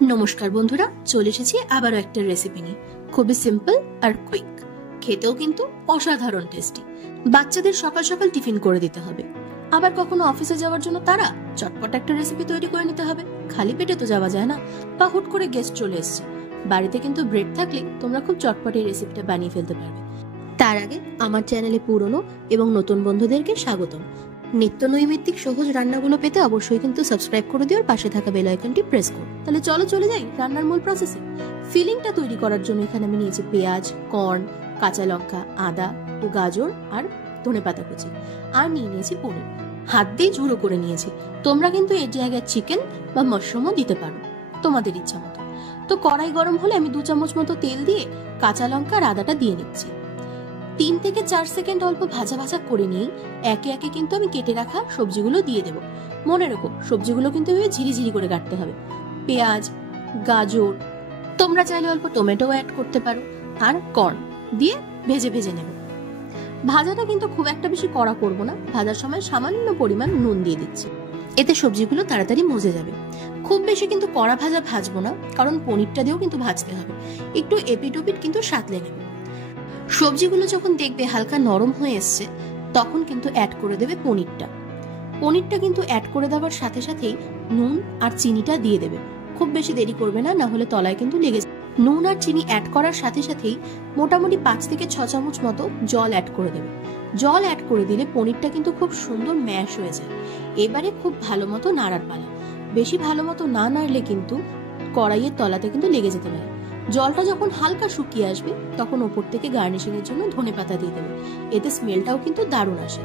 নমস্কার বন্ধুরা, চলে এসেছি আবারও একটা রেসিপি নিয়ে। খুবই সিম্পল আর কুইক, খেতেও কিন্তু অসাধারণ টেস্টি। বাচ্চাদের সকাল সকাল টিফিন করে দিতে হবে, আবার কখনো অফিসে যাওয়ার জন্য তারা চটপট একটা রেসিপি তৈরি করে নিতে হবে। খালি পেটে তো যাওয়া যায় না, বা হুট করে গেস্ট চলে এসছে। বাড়িতে কিন্তু ব্রেড থাকলে তোমরা খুব চটপট এই রেসিপিটা বানিয়ে ফেলতে পারবে। তার আগে আমার চ্যানেলে পুরনো এবং নতুন বন্ধুদেরকে স্বাগতম। নিত্য নৈমিত্তিক সহজ রান্নাগুলো পেতে অবশ্যই কিন্তু সাবস্ক্রাইব করে দিও, আর পাশে থাকা বেল আইকনটি প্রেস করো। তাহলে চলে যাই রান্নার মূল প্রসেসে। ফিলিংটা তৈরি করার জন্য এখানে আমি নিয়েছি পেঁয়াজ, কর্ন, কাঁচা লঙ্কা, আদা, একটু গাজর আর ধনেপাতা কুচি, আর নিয়েছি পনির। হাত দিয়ে ঝুড়ো করে নিয়েছি। তোমরা কিন্তু এর জায়গায় চিকেন বা মাশরুমও দিতে পারো, তোমাদের ইচ্ছা মতো। তো কড়াই গরম হলে আমি 2 চামচ মতো তেল দিয়ে কাঁচা লঙ্কা আর আদাটা দিয়ে নিচ্ছি। 3 থেকে 4 সেকেন্ড অল্প ভাজা ভাজা করে নিয়ে একে একে কিন্তু আমি কেটে রাখা সবজিগুলো দিয়ে দেবো। মনে রেখো, সবজিগুলো কিন্তু ঝিরিঝিরি করে কাটতে হবে। পেঁয়াজ, গাজর, তোমরা চাইলে অল্প টমেটো অ্যাড করতে পারো, আর কর্ন দিয়ে ভেজে নেব। ভাজাটা কিন্তু খুব একটা বেশি কড়া করব না, ভাজার সময় সামান্য পরিমাণ নুন দিয়ে দিচ্ছি, এতে সবজিগুলো তাড়াতাড়ি মজে যাবে। খুব বেশি কিন্তু কড়া ভাজা ভাজবো না, কারণ পনিরটা দিয়েও কিন্তু ভাজতে হবে। একটু এপিট ওপিট কিন্তু সাঁতলে নেবে। সবজিগুলো যখন দেখবে হালকা নরম হয়ে এসছে, তখন কিন্তু অ্যাড করে দেবে পনিরটা। পনিরটা কিন্তু অ্যাড করে দেওয়ার সাথে সাথেই নুন আর চিনিটা দিয়ে দেবে। খুব বেশি দেরি করবে না, না হলে তলায় কিন্তু লেগে যাবে। নুন আর চিনি অ্যাড করার সাথে সাথেই মোটামুটি 5 থেকে 6 চামচ মতো জল অ্যাড করে দেবে। জল অ্যাড করে দিলে পনিরটা কিন্তু খুব সুন্দর ম্যাশ হয়ে যায়। এবারে খুব ভালো মতো নাড়ার পালা। বেশি ভালো মতো না নাড়লে কিন্তু কড়াইয়ের তলাতে কিন্তু লেগে যেতে পারে। জলটা যখন হালকা শুকিয়ে আসবে, তখন ওপর থেকে গার্নিশিং এর জন্য ধনেপাতা দিয়ে দেবে, এতে স্মেলটাও কিন্তু দারুণ আসে।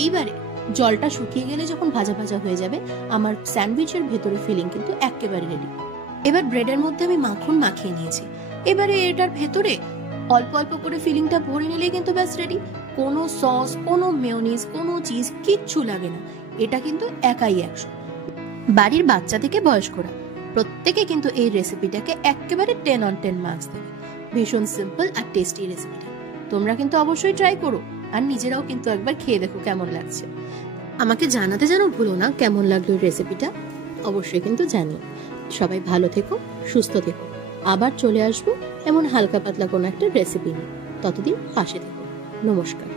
এইবারে জলটা শুকিয়ে গেলে যখন ভাজা ভাজা হয়ে যাবে, আমার স্যান্ডউইচের ভেতরে ফিলিং কিন্তু একেবারে রেডি। এবার ব্রেডের মধ্যে আমি মাখন মাখিয়ে নিয়েছি। এবারে এটার ভেতরে অল্প অল্প করে ফিলিংটা ভরে নিলে কিন্তু ব্যাস রেডি। কোনো সস, কোনো মেয়োনিজ, কোনো চিজ কিচ্ছু লাগে না। এটা কিন্তু একাই 100। বাড়ির বাচ্চা থেকে বয়স্করা প্রত্যেকে কিন্তু এই রেসিপিটাকে একেবারে 10 on 10 মার্কস দেবে। ভীষণ সিম্পল আর টেস্টি রেসিপিটা। তোমরা কিন্তু অবশ্যই ট্রাই করো, আর নিজেরাও কিন্তু একবার খেয়ে দেখো কেমন লাগছে। আমাকে জানাতে যেন ভুলো না কেমন লাগলো এই রেসিপিটা, অবশ্যই কিন্তু জানিও। সবাই ভালো থেকো, সুস্থ থেকো। আবার চলে আসবো এমন হালকা পাতলা কোনো একটা রেসিপি নিয়ে। ততদিন পাশে থেকো। নমস্কার।